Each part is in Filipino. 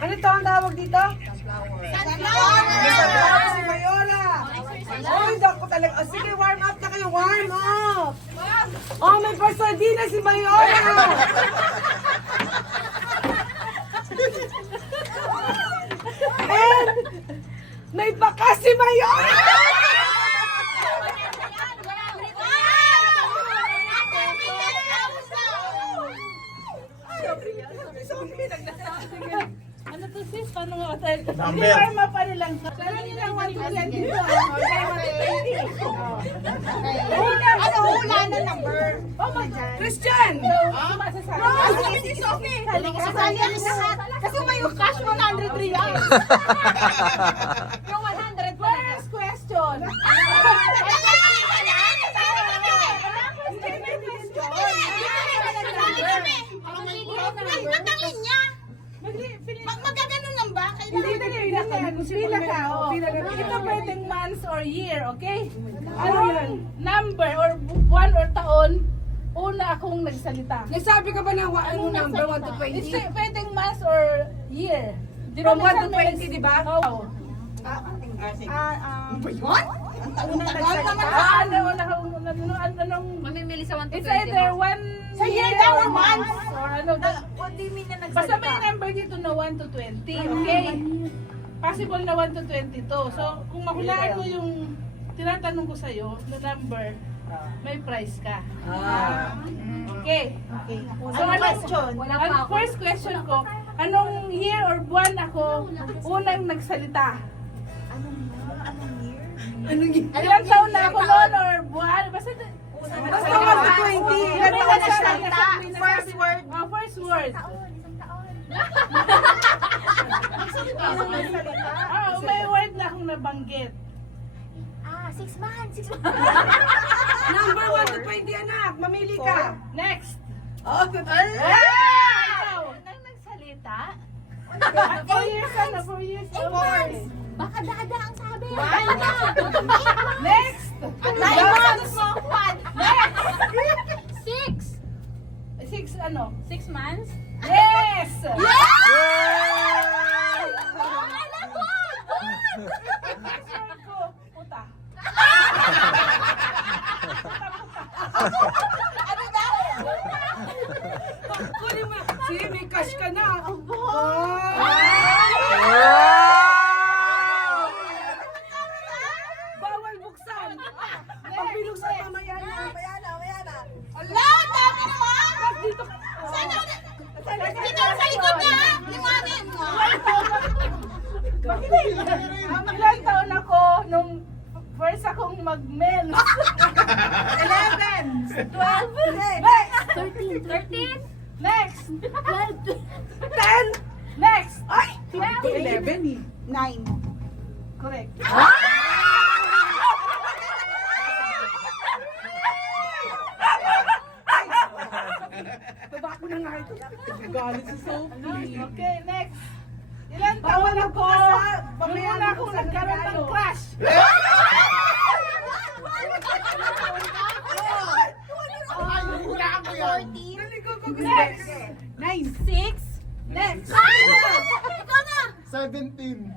Ano to ang tawag dito? Sunflower si Mayora. Ay, dako talaga. Oh, sige, warm up na kayo. Warm up. Oh, may pasadina si Mayora. And may baka si Mayora. Ano to sis? Paano nga tayo? Number. Warm up pa rin lang. Pero nilang 1 to 20 dito. Ano hula na number? Christian. Sige, Sophie. Kasali ang lahat. Kasi may cash 100 real. Yung 100 First question. Magkaganon lang ba? Hindi na pila ka. Oh. Ito pwedeng months or year, okay? Anong number or buwan or taon una akong nagsalita? Nagsabi ka ba na ano number 1 to 20? Pwedeng months or year. From 1 to 20, di ba? Oo. Anong Mamimili sa 1 to 20. it's either one Sa year daw or months? or ano. What do you mean na Basta may number dito na 1 to 20, okay? Possible na 1 to 22. So, kung mahulaan mo yung tinatanong ko sa'yo, na number, may prize ka. Okay. So, question? Ang first question ko, anong year or buwan ako unang nagsalita? Ilang taon na ako noon or buwan? Basta 1 to 20. Ilan taon na salita? First word. Oh, first word. Oh, may word na akong nabanggit. 6 months. 6 months. Number 1 to 20, anak. Mamili ka. Next. Oh, Ikaw. Nang nagsalita? 4 years ka na, 4 years. Okay. Baka dada ang sabi. Next. 9 months. Next. 6 ano? 6 months? Yes! Sure ko. Puta. Kunin mo. Sige, may cash ka na. Bawal buksan. Pag binuksan, mamaya na. Ala, dami naman! Dito ka. Dito sa likod niya! Liwanag mo! Ilang taon ako nung first akong mag-mens? 11. 12. Next. 13? Next. 10. Next. Ay! 12. 11 eh. 9. Correct. Baba ko na nga ito. Galit si Sophie. Okay, next. Ilang taon ako? Mamaya Mamaya akong nagkaroon ng crush. Next. 9. 6? Next. Ikaw na! 17.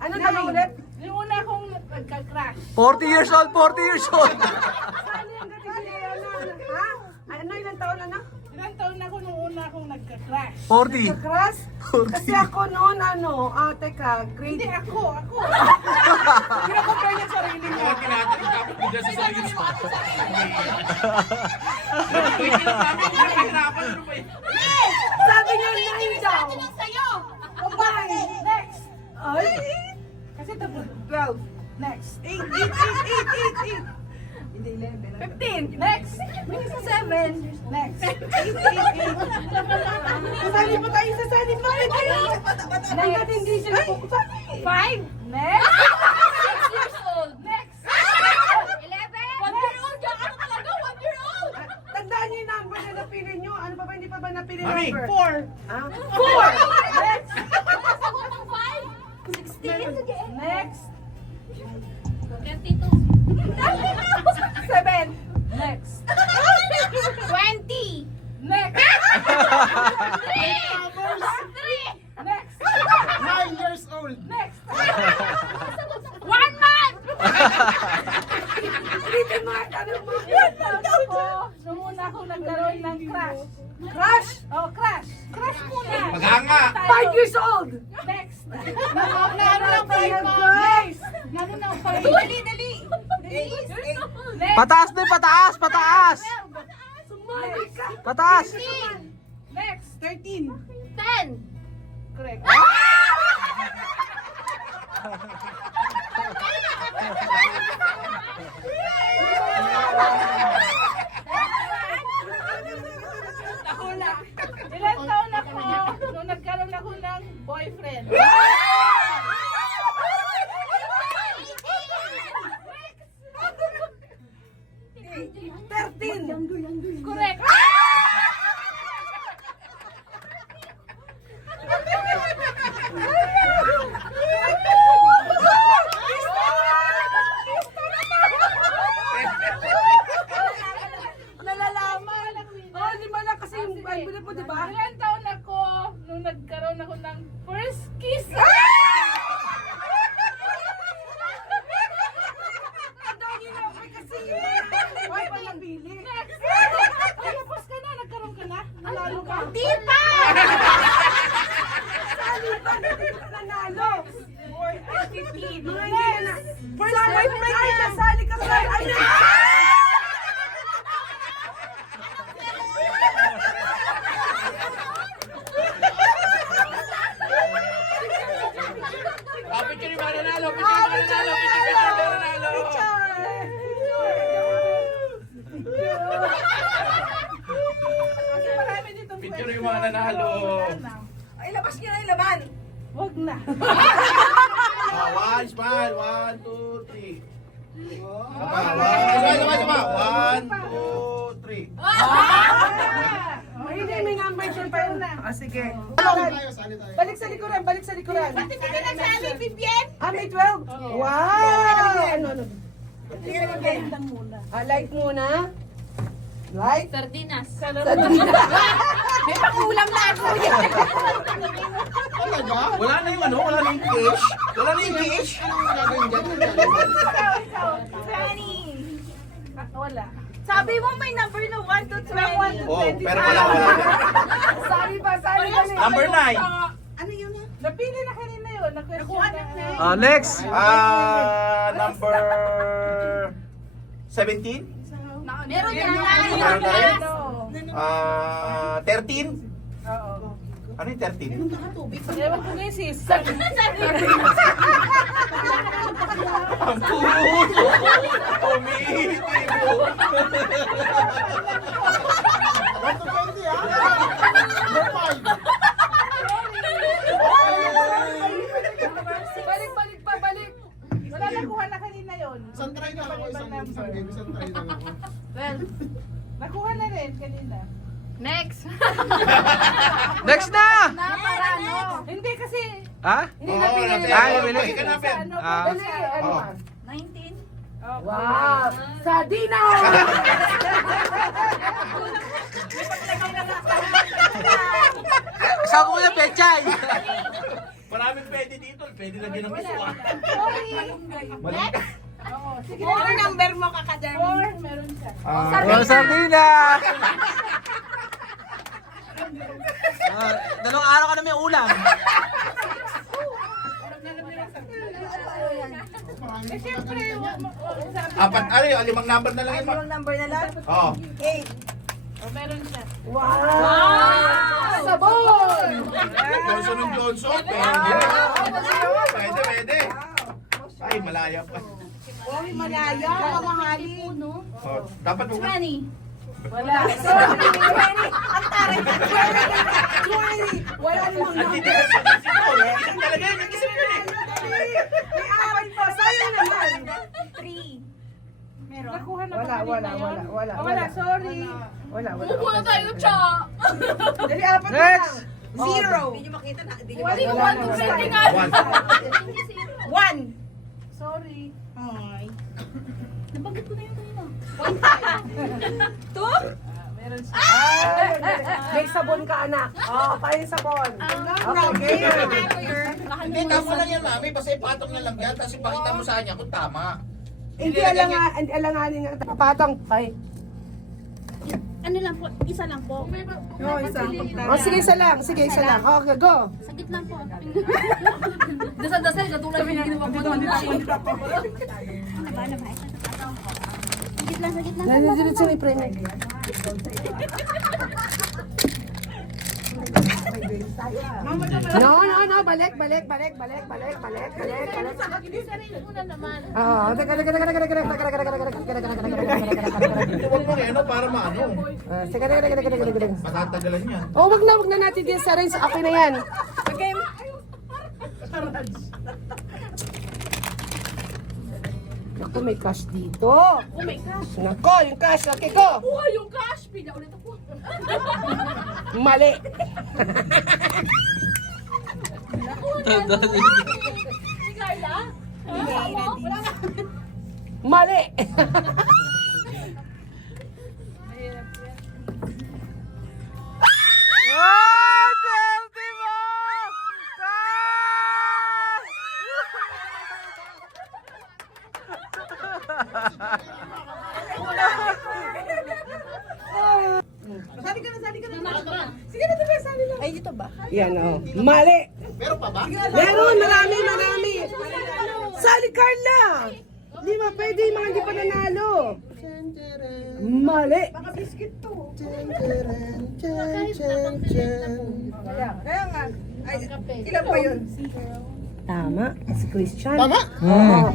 Ano na ulit? Yung una akong nagka-crush. 40 years old, 40 years old. Sali ang gating ha? Ano ilang taon na na? Ilang taon ako nung una akong nagka-crush. 40. Kras? Kasi ako noon teka, grade. Hindi ako. Kina-compare niya sarili niya. Sabi niya 9 daw. Sa'yo! Combine. Next. Ay, Kasi tapos. 12. Next. 8. Hindi 11. 15. Next. 7. Next. 8. Sasali pa tayo, sasali pa tayo. Hanggat hindi siya napukusali. 5. Next. 6 years old. Next. 11? 1 year old! Yan! Ano talaga? 1 year old! Tandaan niyo yung number na napili niyo. Ano pa ba, hindi pa ba napili Mami, number? 4. Ah? 4. Next. Sagot ng 5? 16? Next. 22. 7. Next. 20! Next. Crush! Oh, crush. Crush muna. Maganga. 5 years old! Next. Laro ng 5 Guys! Lalo na 5. Dali! Next. Pataas din, pataas, pataas. Sumali ka! Pataas. Next. 13. 10! Correct. Ilan taon ako nung nagkaroon ako ng boyfriend? Correct. Nalalaman! Oh, 5 na kasi yung Bible po, di ba? Ilan taon ako nung nagkaroon ako ng first kiss? Ang dami na ako kasi why pa napili? Ay, tapos ka na, nagkaroon ka na. Nanalo ka. Di pa! Sali pa, hindi ka nanalo. 15. Mga hindi ka na. First boyfriend ay nasali ka sa ay Picture yung mananalo. Picture yung mananalo. Picture yung mananalo. Kasi marami dito. Picture yung mga nanalo. Ay, labas niyo na yung laman. Wag na. One, smile. 1, 2, 3. Sama. 1, 2, 3. Ay, hindi, may number siya pa yun. Ah, sige. Balik sa likuran, balik sa likuran. Hindi ka nagsali, Vivian? Ah, may 12? Wow! Ano? Ah, light muna. Light? Sardinas. May pangulam na ako yan. Wala na yung ano? Wala na yung cash? Wala na yung cash? Wala. Sabi mo may number na 1 to 20. Oh, pero wala. Sorry pa, sorry pa. Number 9. Napili na kanina yun. Na-question na. Next. Number 17. Meron yan. Meron na rin. No. 13. Oo. Ano yung 13? Ewan ko guys sis. Ang puso! Umitibo! Balik, balik pa, balik. Wala nakuha na kanina yun. Isang try na ako, isang game, isang try na ako. Nakuha na rin kanina. Next. Next na. Hindi kasi Ha? Hindi na pinili. Ay, nabili. Hindi ka na, Ben. ano Ah. Dali, ano Oh. ba? 19. Wow! Sardina! Kasama ko na pechay. Maraming pwede dito. Pwede lagyan ng gusto. Mali. Oo, sige. Or number mo kakadami. 4 meron siya. Oh, sardina. Dalawang araw ka na may ulam. Eh syempre, sabi Apat, ano yun? 5 number na lang yun. Yung number na lang? Oo. 8. meron siya. Wow! Sabon! Johnson & Johnson. Pwede. Pwede. Ay, malaya pa. Uy, malaya, mamahali. Oh, dapat mo. 20. Wala. Ang taray. 20! Wala namang Ang number. titigas sa isip ko. Isip talaga yun. Nag-isip yun eh. May aral pa, sayang naman. 3. Meron. Nakuha na ba Wala, kanina wala, yun? wala, wala, Oh, wala. sorry. Wala. Muna tayo, Cha. Dali, apat na Next. lang. Zero. Hindi nyo makita na. Hindi Wala yung wala 1 to na, 20 wala. nga. 1. 1. Sorry. Ay. Nabanggit ko na yung kanina. Meron siya. May sabon ka, anak. Oh, paano sabon? Okay. Hindi, tama lang yan, mami. Basta ipatong na lang yan. Tapos ipakita mo sa kanya kung tama. Hindi alanganin nga. Papatong. Ay. Ano lang po, isa lang po. O, sige, isa lang. Sige, isa lang. Okay, go. Sagit lang po. Dasal-dasal, katulad yung ginawa ko doon. Ano ba? Sagit lang, sagit lang. Diretso ni Prene. No. Balik. Oo. Teka. Huwag mo ano para maano. Teka. Matatagalan yan. Oh, wag na natin din sa rin. Okay na yan. Naku, may cash dito. Oh my gosh. Nako, yung cash. Okay, go. Oh, yung cash. Pinaulit ako. Mali. Si Carla? Mali. Ah! Swerte mo! Yan, oh. Mali. Pero pa ba? Meron, marami. Sali Carla. Di ba pwede yung mga hindi pa nanalo? Mali. Ilan pa yun? Tama. Si Christian. Tama? Oo.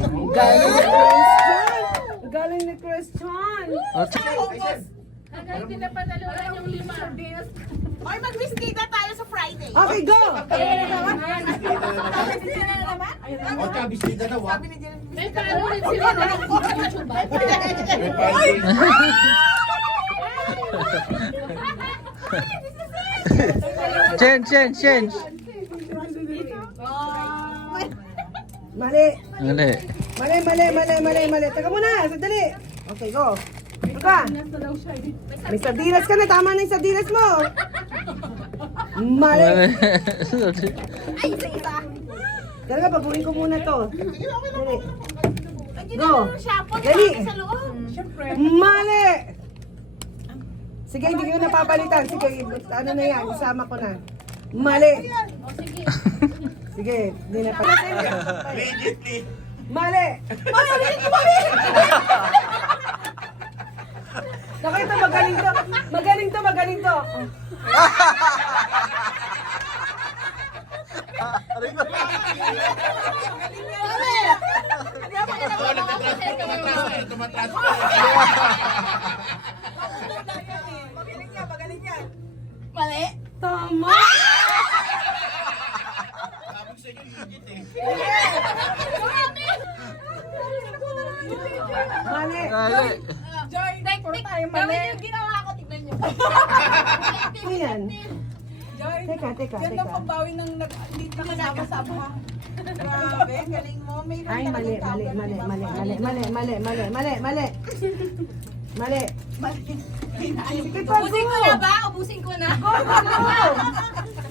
Galing ni Christian. Galing ni Christian. Kahit hindi na panalunan yung 5. Oy, mag-visita tayo sa Friday. Okay, go. O, chabis dito na, wag. May paano rin sila na YouTube ba? Change. Mali. Mali. Mali. Teka muna, sandali. Okay, go. Ano ka? May sardinas ka na. Tama na yung sardinas mo. Mali. Ay, isa. Talaga, baguhin ko muna to. Dali. Go. Shampoo, Dali. sa loob. Mali. Sige, hindi ko napapalitan. Sige, ano na yan. Isama ko na. Mali. Sige, hindi na palitan. Immediately. Mali. Nakita, magaling to. Tumatransfer. Mali. Tama. Sabi sa inyo, legit eh. Mali. Gawin yung ginawa ko, tignan nyo. Ano yan? Teka. Pambawi ng hindi ka kasama-sama. Grabe, galing mo. May Ay, mali. Sige pa, Ubusin ko go. na ba? Ubusin ko na. Go.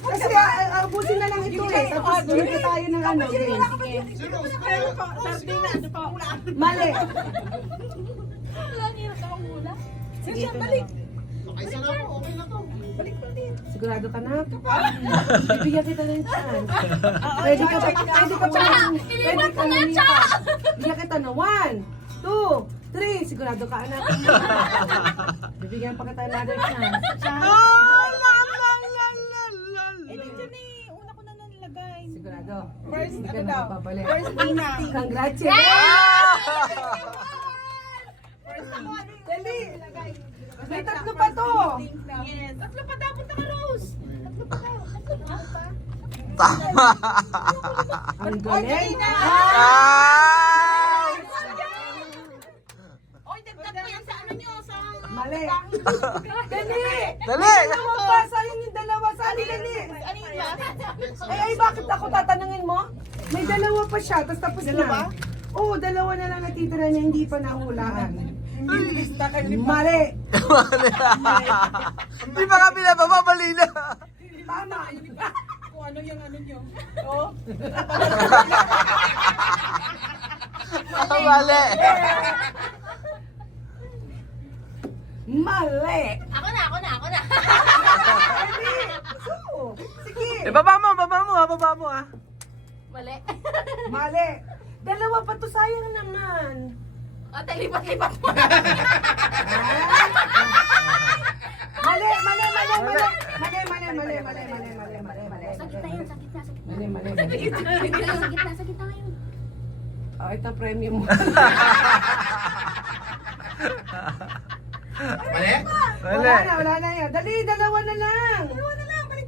Kasi abusin na lang ito eh. Tapos bigyan tayo ng ano. Game. Mali. Wala niyo na akong mula. Sige, balik. Makaisa na ako, okay na to. Sigurado ka na? Bibigyan kita ng chance. Pwede ka pa. Ilipat mo na, Cha! Bibigyan kita ng 1, 2, 3. Sigurado ka, anak. Bibigyan pa kita ng another chance. Una ko na nalagay. Sigurado. First, Hindi ka ano na daw? mapapalik. First, Dina. Congratulations! Dali! May tatlo pa to! Yes. Tatlo pa daw, punta ka, Rose. Tama. Ang galing! Ah! Oy, dagdag ko yan sa ano nyo, sa... Mali! Dali! Dali! Dalawa pa! Sayang yung dalawa! Sali, dali! Ano yung last? Ay, bakit ako tatanungin mo? May dalawa pa siya, tapos na. Oo, dalawa na lang natitira niya, hindi pa nahulaan. Mali! Di ba kami na bababali na? Tama! Kung ano yung ano nyo. Oh. Mali! Mali! Ako baba mo ah. Mali. Mali. Dalawa pa to, sayang naman. Ate, lipat-lipat mo. Mali. Sa gitna yun, sa gitna, sa gitna. Mali. Sa gitna ngayon. Oh, ito premium mo. Mali? Wala na yan. Dali, dalawa na lang.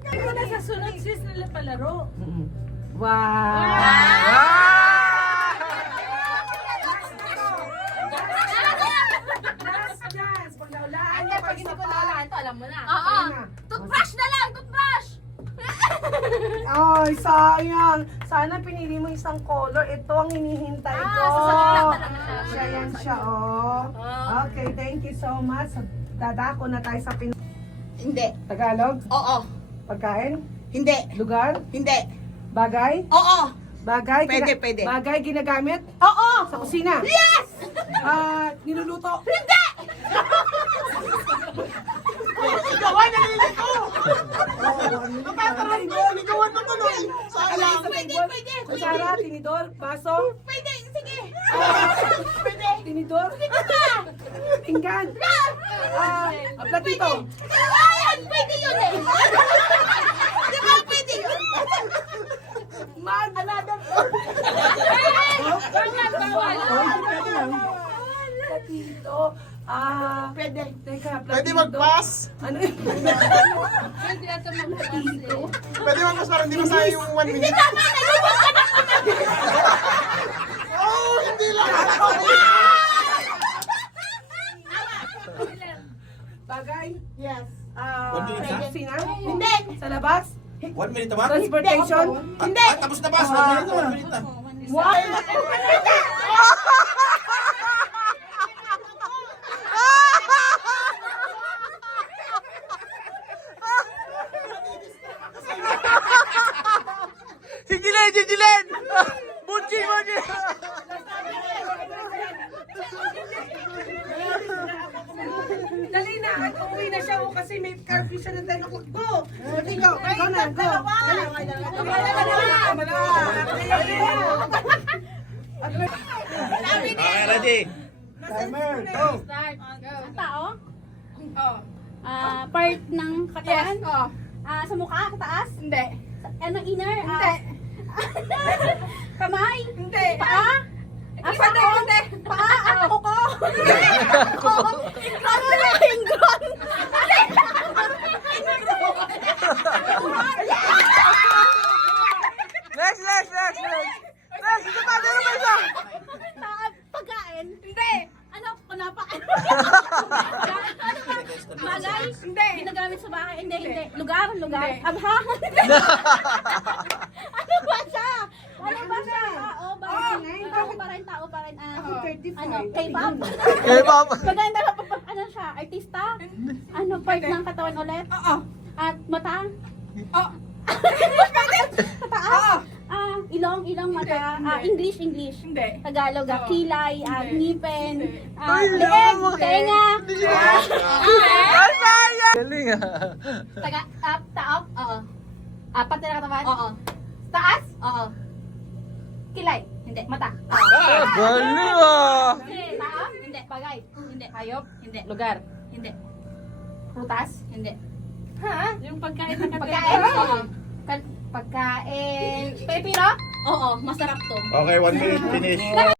Ito na sa sunod sis nila palaro. Wow. Last chance. Pag naulaan Ate, mo, pag hindi ko nawalaan to, alam mo na. Oo. Ayun na. Toothbrush na lang, toothbrush! Ay, sayang. Sana pinili mo isang color. Ito ang hinihintay ko. sa gitna talaga siya. Siya yan siya, oh. Okay, thank you so much. Dadako na tayo sa Hindi. Tagalog. Oo. Pagkain. Hindi. Lugar. Hindi. Bagay. Oo. Bagay. Pwede. Bagay ginagamit. Oo. Sa kusina. Yes! Niluluto. Hindi! Gawa na nilito! Napaparahin mo. Ligawan mo tuloy! Sayang! Pwede. Kutsara, tinidor, baso. Pwede. Sige. Tinidor. Pinggan. Platito. Ayan, pwede yun eh. Di ba pwede yun? Mag. Another. Platito. Pwede. Teka, platito. Pwede mag-pass! Ano yun? Pwede ata mag-pass. Pwede mag-pass para hindi masaya yung 1 minute. Tama na, lumot ka na Oh, hindi lang! Bagay. Yes. 1 minute Sa na? kusina. Hindi. Sa labas. 1 minute na ba? Transportation. Hindi. Tapos na ba? 1 minute na. Wow. Si Jilen! Bunchi! Dali na, at uwi na siya kasi may curfew siya ng 10 o'clock. Go! Sige, go. Go na, go. Okay, ready? Timer, go! Start. Ang tao? Part ng katawan? Sa mukha, sa taas? Hindi. Ano, inner? Hindi. Kamay? Hindi. Paa? Hindi. Paa? Kuko? Ano na? Ingron? Next! Isa pa! Meron pa isa! Pagkain? Hindi. Ano? Panapa? Ano ba? Bagay? Hindi. Ginagamit sa bahay? Hindi. Lugar? Abha? Ano ba siya? Tao ba? Tao pa rin. Ano? K-pop? K-pop! Maganda na ano siya? Artista? Ano? Part ng katawan ulit? Oo. At mata? Oo. Taas? Ilong, mata. English. Hindi. Tagalog, kilay, ngipin, leeg, tenga. Ay, sayang! Galing Taop? Oo. Apat na katawan? Oo. Taas? Oo. Kilay? Hindi. Mata? Galing ah! Taop? Hindi. Bagay? Hindi. Hayop? Hindi. Lugar? Hindi. Prutas? Hindi. Ha? Yung pagkain na Pagkain? Oo. Pagkain. Pepino? Oo. Masarap to. Okay, 1 minute finish.